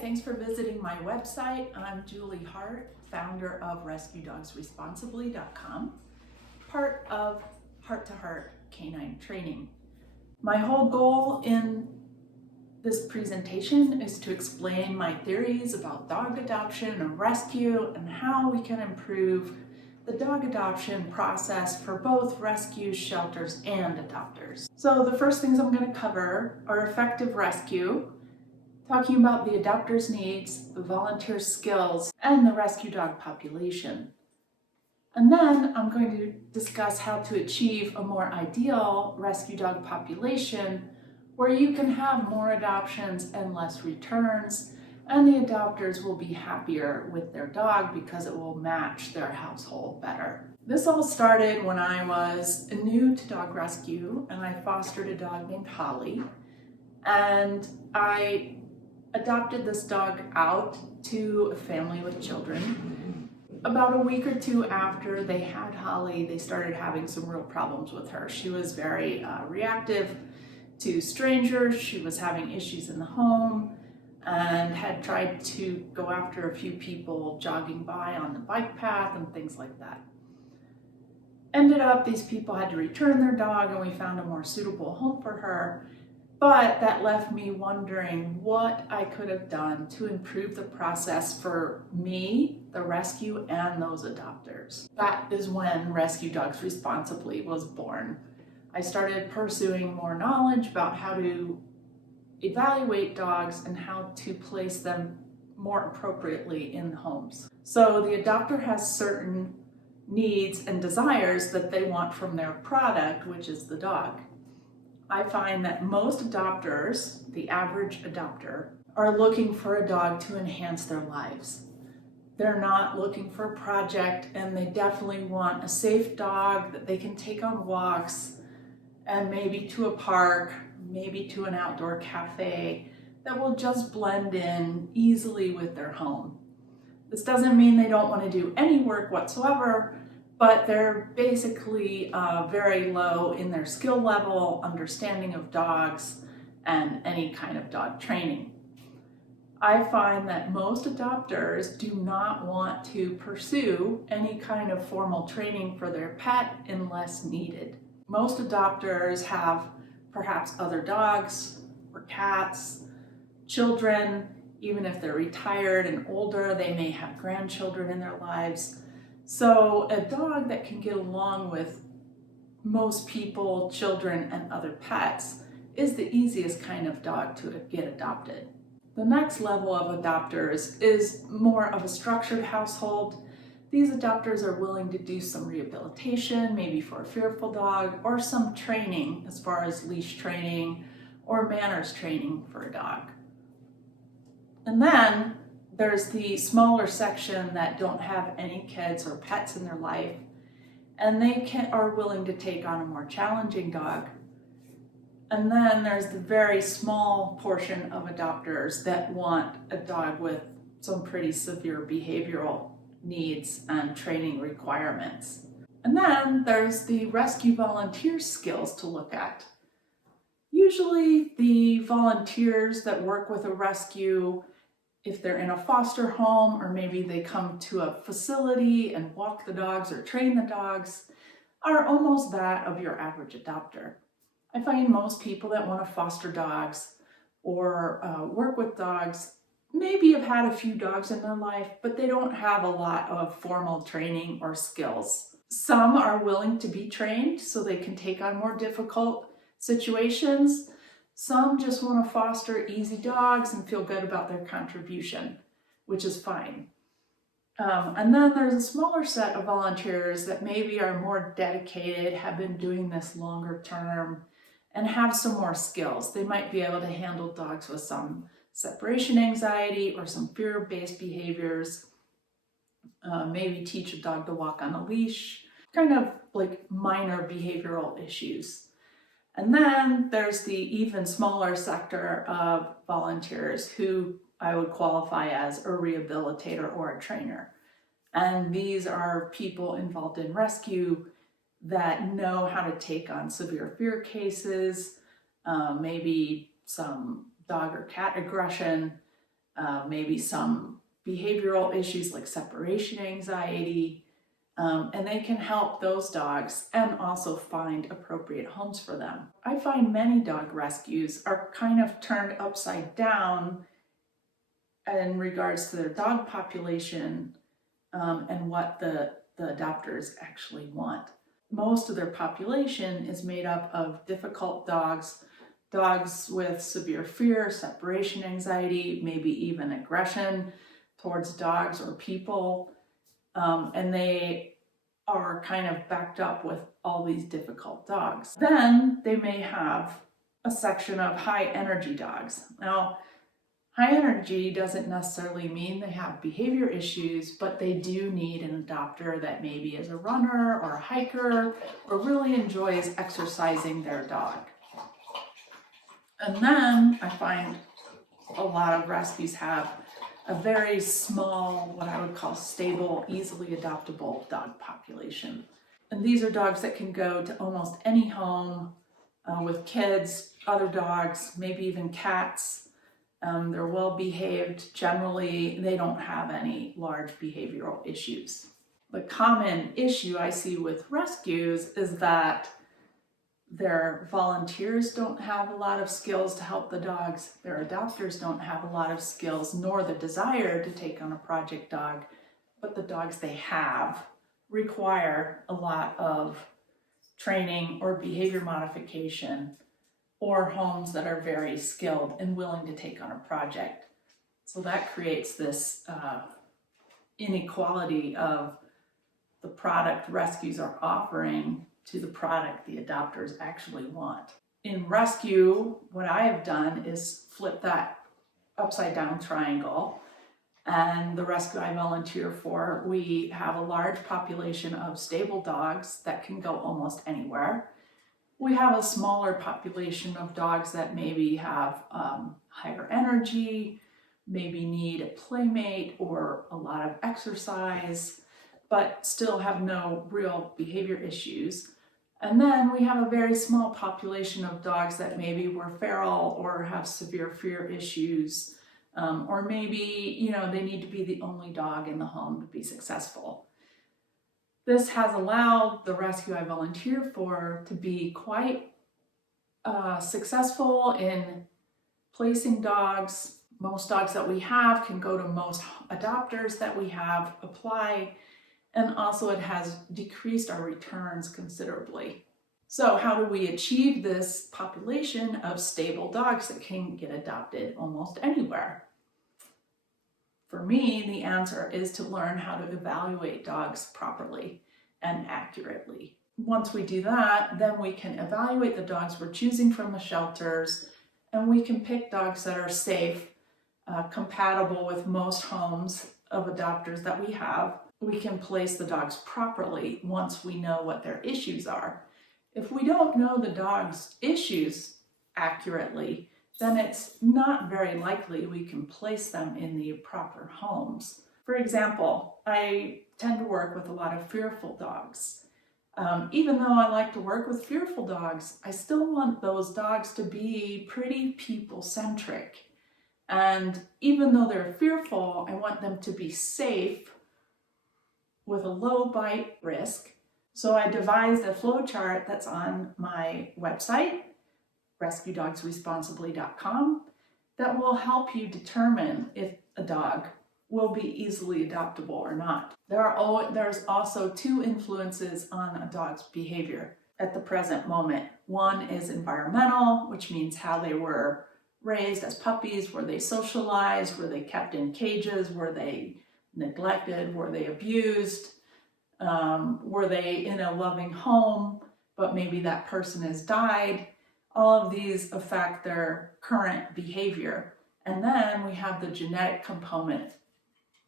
thanks for visiting my website. I'm Julie Hart, founder of RescueDogsResponsibly.com, part of Heart to Heart Canine Training. My whole goal in this presentation is to explain my theories about dog adoption and rescue and how we can improve the dog adoption process for both rescues, shelters, and adopters. So the first things I'm going to cover are effective rescue, talking about the adopter's needs, the volunteer skills, and the rescue dog population. And then I'm going to discuss how to achieve a more ideal rescue dog population where you can have more adoptions and less returns, and the adopters will be happier with their dog because it will match their household better. This all started when I was new to dog rescue and I fostered a dog named Holly, and I adopted this dog out to a family with children. About a week or two after they had Holly, they started having some real problems with her. She was very reactive to strangers. She was having issues in the home and had tried to go after a few people jogging by on the bike path and things like that. Ended up, these people had to return their dog and we found a more suitable home for her. But that left me wondering what I could have done to improve the process for me, the rescue, and those adopters. That is when Rescue Dogs Responsibly was born. I started pursuing more knowledge about how to evaluate dogs and how to place them more appropriately in homes. So the adopter has certain needs and desires that they want from their product, which is the dog. I find that most adopters, the average adopter, are looking for a dog to enhance their lives. They're not looking for a project, and they definitely want a safe dog that they can take on walks and maybe to a park, maybe to an outdoor cafe that will just blend in easily with their home. This doesn't mean they don't want to do any work whatsoever, but they're basically very low in their skill level, understanding of dogs, and any kind of dog training. I find that most adopters do not want to pursue any kind of formal training for their pet unless needed. Most adopters have perhaps other dogs or cats, children. Even if they're retired and older, they may have grandchildren in their lives. So a dog that can get along with most people, children, and other pets is the easiest kind of dog to get adopted. The next level of adopters is more of a structured household. These adopters are willing to do some rehabilitation, maybe for a fearful dog, or some training as far as leash training or manners training for a dog. And then there's the smaller section that don't have any kids or pets in their life, and they are willing to take on a more challenging dog. And then there's the very small portion of adopters that want a dog with some pretty severe behavioral needs and training requirements. And then there's the rescue volunteer skills to look at. Usually the volunteers that work with a rescue, if they're in a foster home or maybe they come to a facility and walk the dogs or train the dogs, are almost that of your average adopter. I find most people that want to foster dogs or work with dogs maybe have had a few dogs in their life, but they don't have a lot of formal training or skills. Some are willing to be trained so they can take on more difficult situations. Some just want to foster easy dogs and feel good about their contribution, which is fine. And then there's a smaller set of volunteers that maybe are more dedicated, have been doing this longer term, and have some more skills. They might be able to handle dogs with some separation anxiety or some fear-based behaviors, maybe teach a dog to walk on a leash, kind of like minor behavioral issues. And then there's the even smaller sector of volunteers who I would qualify as a rehabilitator or a trainer. And these are people involved in rescue that know how to take on severe fear cases, maybe some dog or cat aggression, maybe some behavioral issues like separation anxiety, and they can help those dogs and also find appropriate homes for them. I find many dog rescues are kind of turned upside down in regards to their dog population and what the adopters actually want. Most of their population is made up of difficult dogs, dogs with severe fear, separation anxiety, maybe even aggression towards dogs or people, and they are kind of backed up with all these difficult dogs. Then they may have a section of high energy dogs. Now, high energy doesn't necessarily mean they have behavior issues, but they do need an adopter that maybe is a runner or a hiker or really enjoys exercising their dog. And then I find a lot of rescues have a very small, what I would call stable, easily adoptable dog population. And these are dogs that can go to almost any home with kids, other dogs, maybe even cats. They're well behaved. Generally, they don't have any large behavioral issues. The common issue I see with rescues is that their volunteers don't have a lot of skills to help the dogs. Their adopters don't have a lot of skills nor the desire to take on a project dog, but the dogs they have require a lot of training or behavior modification or homes that are very skilled and willing to take on a project. So that creates this inequality of the product rescues are offering to the product the adopters actually want. In rescue, what I have done is flip that upside down triangle, and the rescue I volunteer for, we have a large population of stable dogs that can go almost anywhere. We have a smaller population of dogs that maybe have higher energy, maybe need a playmate or a lot of exercise, but still have no real behavior issues. And then we have a very small population of dogs that maybe were feral or have severe fear issues, or maybe, they need to be the only dog in the home to be successful. This has allowed the rescue I volunteer for to be quite successful in placing dogs. Most dogs that we have can go to most adopters that we have apply, and also it has decreased our returns considerably. So how do we achieve this population of stable dogs that can get adopted almost anywhere? For me, the answer is to learn how to evaluate dogs properly and accurately. Once we do that, then we can evaluate the dogs we're choosing from the shelters, and we can pick dogs that are safe, compatible with most homes of adopters that we have. We can place the dogs properly once we know what their issues are. If we don't know the dog's issues accurately, then it's not very likely we can place them in the proper homes. For example, I tend to work with a lot of fearful dogs. Even though I like to work with fearful dogs, I still want those dogs to be pretty people-centric. And even though they're fearful, I want them to be safe with a low bite risk. So I devised a flow chart that's on my website, rescuedogsresponsibly.com, that will help you determine if a dog will be easily adoptable or not. There's also two influences on a dog's behavior at the present moment. One is environmental, which means how they were raised as puppies. Were they socialized? Were they kept in cages? Were they neglected? Were they abused? Were they in a loving home, but maybe that person has died? All of these affect their current behavior. And then we have the genetic component,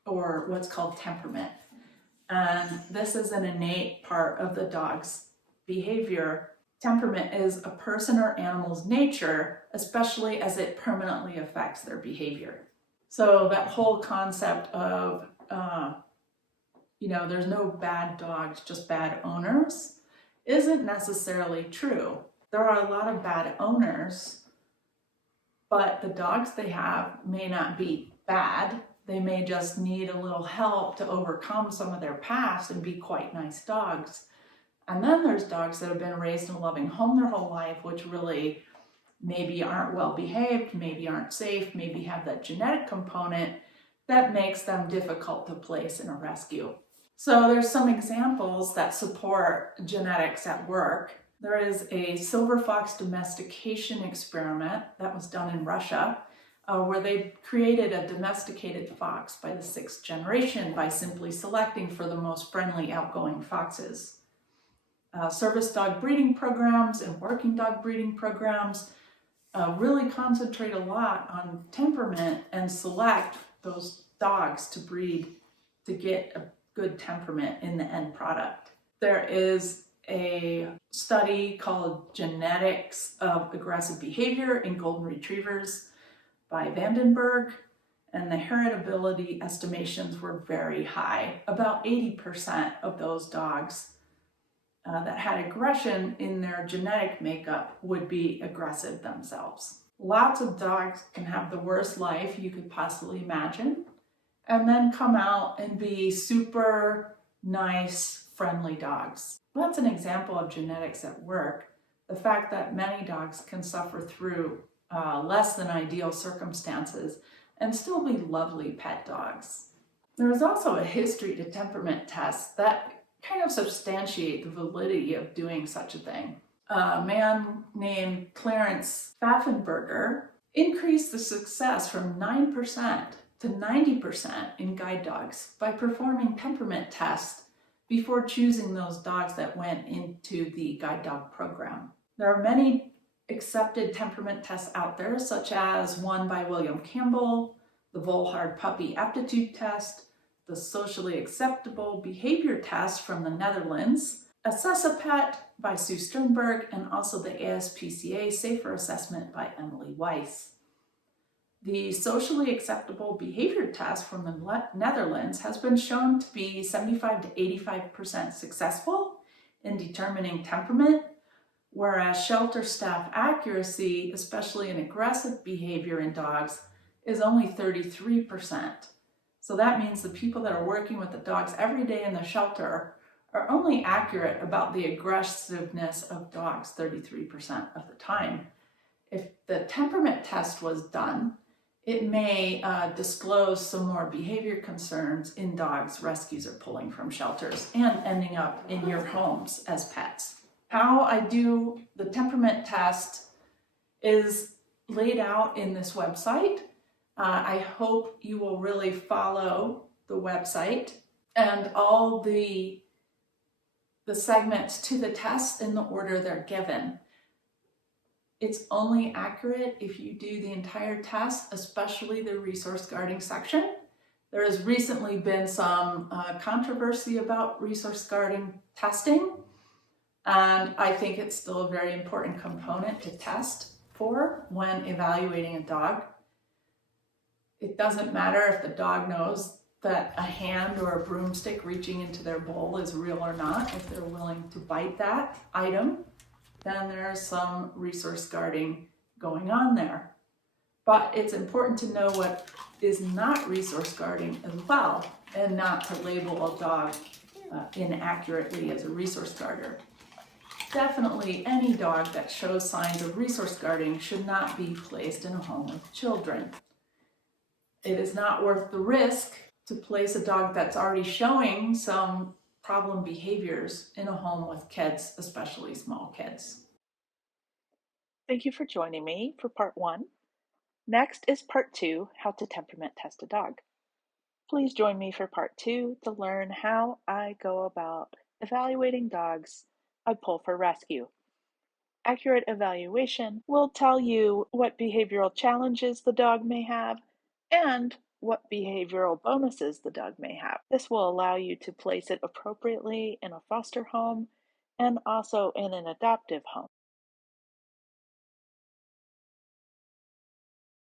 or what's called temperament. And this is an innate part of the dog's behavior. Temperament is a person or animal's nature, especially as it permanently affects their behavior. So that whole concept of, there's no bad dogs, just bad owners, isn't necessarily true. There are a lot of bad owners, but the dogs they have may not be bad. They may just need a little help to overcome some of their past and be quite nice dogs. And then there's dogs that have been raised in a loving home their whole life, which really maybe aren't well behaved, maybe aren't safe, maybe have that genetic component that makes them difficult to place in a rescue. So there's some examples that support genetics at work. There is a silver fox domestication experiment that was done in Russia, where they created a domesticated fox by the 6th generation by simply selecting for the most friendly, outgoing foxes. Service dog breeding programs and working dog breeding programs really concentrate a lot on temperament and select those dogs to breed to get a good temperament in the end product. There is a study called Genetics of Aggressive Behavior in Golden Retrievers by Vandenberg, and the heritability estimations were very high. About 80% of those dogs that had aggression in their genetic makeup would be aggressive themselves. Lots of dogs can have the worst life you could possibly imagine and then come out and be super nice, friendly dogs. That's an example of genetics at work. The fact that many dogs can suffer through less than ideal circumstances and still be lovely pet dogs. There is also a history to temperament tests that kind of substantiate the validity of doing such a thing. A man named Clarence Pfaffenberger increased the success from 9% to 90% in guide dogs by performing temperament tests before choosing those dogs that went into the guide dog program. There are many accepted temperament tests out there, such as one by William Campbell, the Volhard Puppy Aptitude Test, the Socially Acceptable Behavior Test from the Netherlands, Assess a Pet by Sue Sternberg, and also the ASPCA Safer Assessment by Emily Weiss. The Socially Acceptable Behavior Test from the Netherlands has been shown to be 75 to 85% successful in determining temperament, whereas shelter staff accuracy, especially in aggressive behavior in dogs, is only 33%. So that means the people that are working with the dogs every day in the shelter are only accurate about the aggressiveness of dogs 33% of the time. If the temperament test was done, it may disclose some more behavior concerns in dogs rescues are pulling from shelters and ending up in your homes as pets. How I do the temperament test is laid out in this website. I hope you will really follow the website and all the segments to the test in the order they're given. It's only accurate if you do the entire test, especially the resource guarding section. There has recently been some controversy about resource guarding testing, and I think it's still a very important component to test for when evaluating a dog. It doesn't matter if the dog knows that a hand or a broomstick reaching into their bowl is real or not. If they're willing to bite that item, then there's some resource guarding going on there. But it's important to know what is not resource guarding as well, and not to label a dog inaccurately as a resource guarder. Definitely any dog that shows signs of resource guarding should not be placed in a home with children. It is not worth the risk to place a dog that's already showing some problem behaviors in a home with kids, especially small kids. Thank you for joining me for part 1. Next is part 2, how to temperament test a dog. Please join me for part 2 to learn how I go about evaluating dogs I pull for rescue. Accurate evaluation will tell you what behavioral challenges the dog may have and what behavioral bonuses the dog may have. This will allow you to place it appropriately in a foster home and also in an adoptive home.